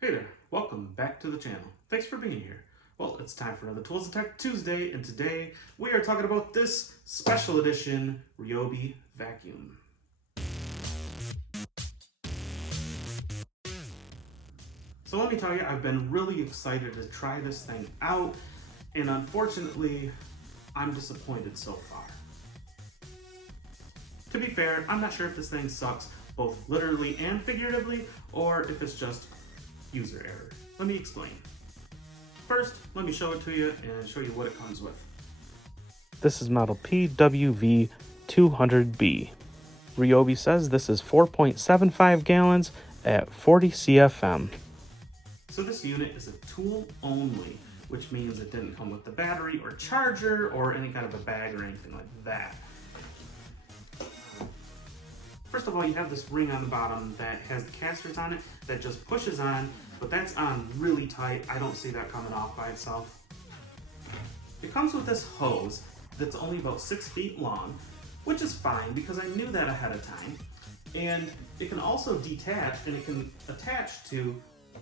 Hey there, welcome back to the channel. Thanks for being here. Well, it's time for another Tools and Tech Tuesday, and today we are talking about this special edition Ryobi vacuum. So let me tell you, I've been really excited to try this thing out, and unfortunately, I'm disappointed so far. To be fair, I'm not sure if this thing sucks both literally and figuratively, or if it's just user error. Let me explain. First, let me show it to you and show you what it comes with. This is model PWV200B. Ryobi says this is 4.75 gallons at 40 CFM. So this unit is a tool only, which means it didn't come with the battery or charger or any kind of a bag or anything like that. First of all, you have this ring on the bottom that has the casters on it that just pushes on, but that's on really tight. I don't see that coming off by itself. It comes with this hose that's only about 6 feet long, which is fine because I knew that ahead of time. And it can also detach and it can attach to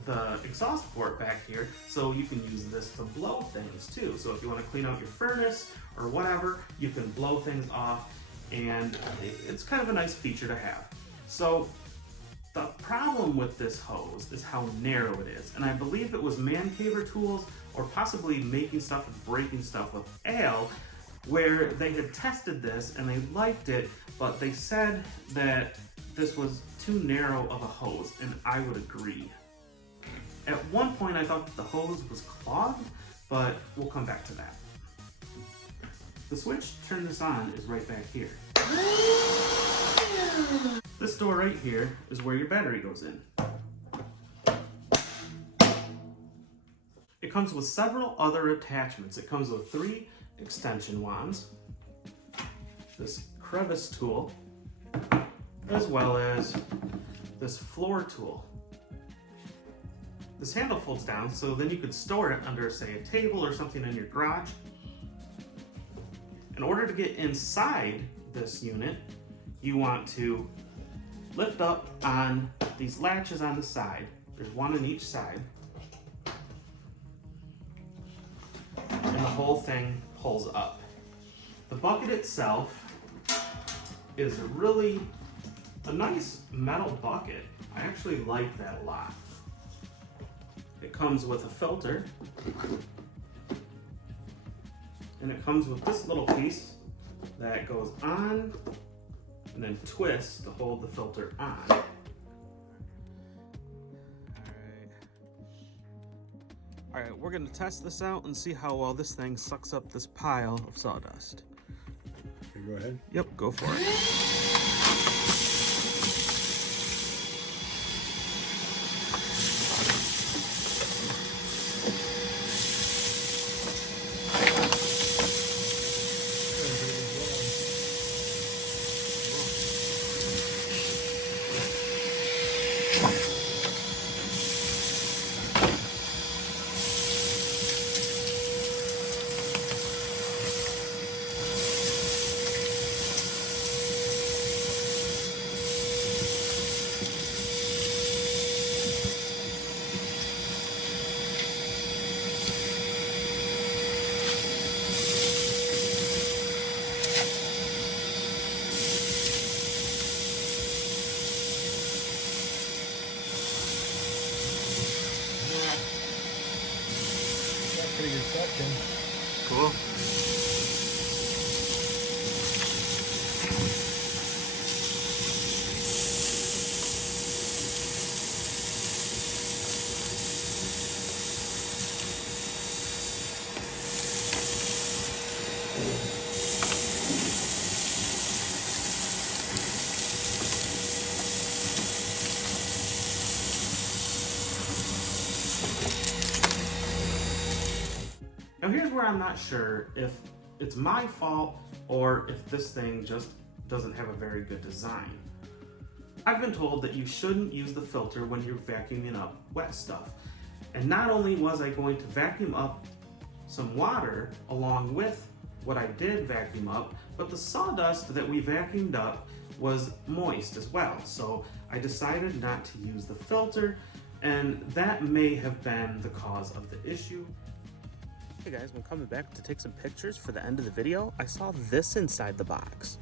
the exhaust port back here, so you can use this to blow things too. So if you want to clean out your furnace or whatever, you can blow things off, and it's kind of a nice feature to have. So the problem with this hose is how narrow it is, and I believe it was Man-Caver Tools or possibly Making Stuff and Breaking Stuff with Ale where they had tested this and they liked it, but they said that this was too narrow of a hose, and I would agree. At one point I thought that the hose was clogged, but we'll come back to that. The switch to turn this on is right back here. This door right here is where your battery goes in. It comes with several other attachments. It comes with 3 extension wands, this crevice tool, as well as this floor tool. This handle folds down, so then you could store it under, say, a table or something in your garage. In order to get inside this unit, you want to lift up on these latches on the side. There's one on each side. And the whole thing pulls up. The bucket itself is really a nice metal bucket. I actually like that a lot. It comes with a filter, and it comes with this little piece that goes on and then twists to hold the filter on. Alright, we're going to test this out and see how well this thing sucks up this pile of sawdust. Okay, go ahead. Yep, go for it. Pretty good suction. Cool. Now here's where I'm not sure if it's my fault or if this thing just doesn't have a very good design. I've been told that you shouldn't use the filter when you're vacuuming up wet stuff. And not only was I going to vacuum up some water along with what I did vacuum up, but the sawdust that we vacuumed up was moist as well. So I decided not to use the filter, and that may have been the cause of the issue. Hey guys, when coming back to take some pictures for the end of the video, I saw this inside the box.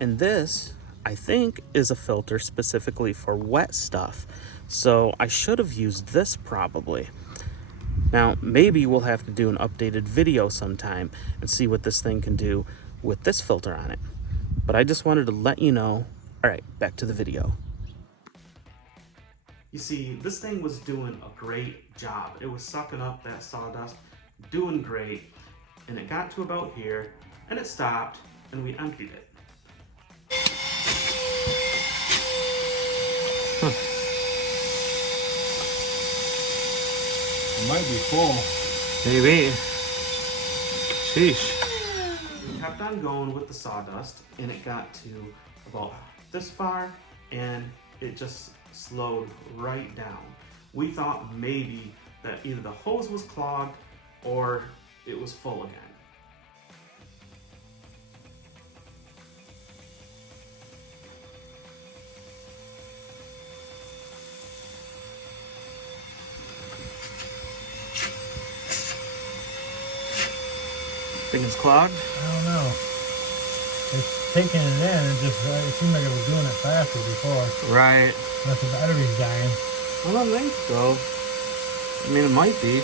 And this, I think, is a filter specifically for wet stuff. So I should have used this probably. Now, maybe we'll have to do an updated video sometime and see what this thing can do with this filter on it. But I just wanted to let you know. All right, back to the video. You see, this thing was doing a great job. It was sucking up that sawdust, doing great, and it got to about here, and it stopped, and we emptied it. It might be full. Maybe. Sheesh. We kept on going with the sawdust, and it got to about this far, and it just slowed right down. We thought maybe that either the hose was clogged or it was full again. Think it's clogged? I don't know. It's taking it in. It seemed like it was doing it faster before. Right. Unless the battery's dying. I don't think so. I mean, it might be.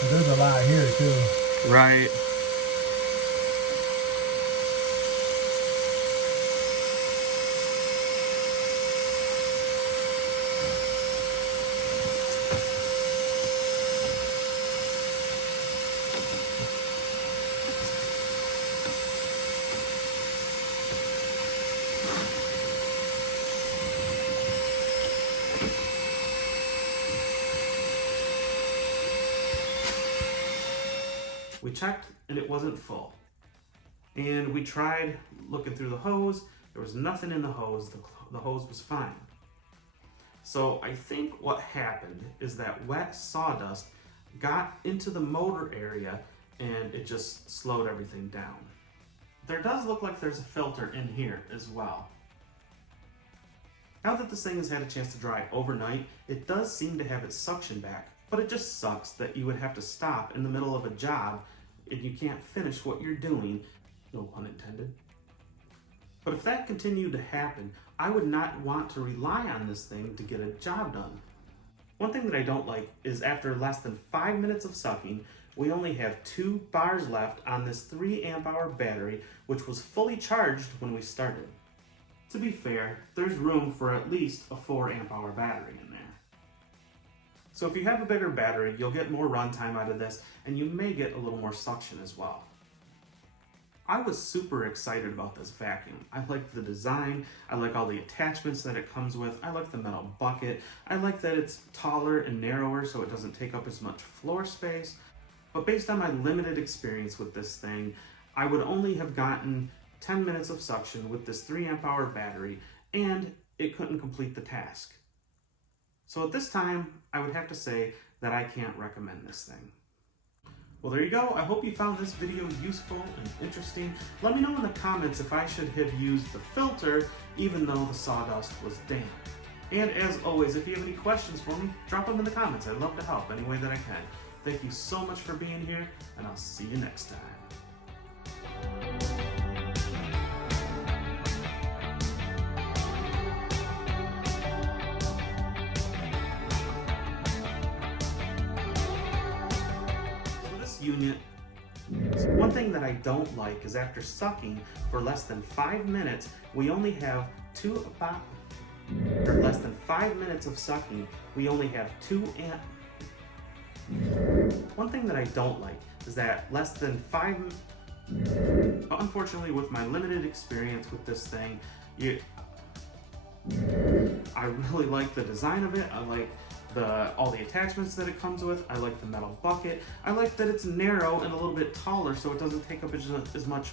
But there's a lot here too. Right. We checked and it wasn't full. And we tried looking through the hose. There was nothing in the hose. The hose was fine. So I think what happened is that wet sawdust got into the motor area and it just slowed everything down. There does look like there's a filter in here as well. Now that this thing has had a chance to dry overnight, it does seem to have its suction back, but it just sucks that you would have to stop in the middle of a job and you can't finish what you're doing, no pun intended. But if that continued to happen, I would not want to rely on this thing to get a job done. One thing that I don't like is after less than 5 minutes of sucking, we only have 2 bars left on this 3 amp hour battery, which was fully charged when we started. To be fair, there's room for at least a 4 amp hour battery in there. So if you have a bigger battery, you'll get more runtime out of this, and you may get a little more suction as well. I was super excited about this vacuum. I like the design, I like all the attachments that it comes with, I like the metal bucket, I like that it's taller and narrower so it doesn't take up as much floor space. But based on my limited experience with this thing, I would only have gotten 10 minutes of suction with this 3 amp hour battery, and it couldn't complete the task. So at this time, I would have to say that I can't recommend this thing. Well, there you go. I hope you found this video useful and interesting. Let me know in the comments if I should have used the filter even though the sawdust was damp. And as always, if you have any questions for me, drop them in the comments. I'd love to help any way that I can. Thank you so much for being here, and I'll see you next time. Unit. So one thing that I don't like is after sucking for less than 5 minutes, we only have for less than 5 minutes of sucking, we only have 2 amp. One thing that I don't like is that less than 5. But unfortunately, with my limited experience with this thing, I really like the design of it. I like all the attachments that it comes with. I like the metal bucket. I like that it's narrow and a little bit taller so it doesn't take up as much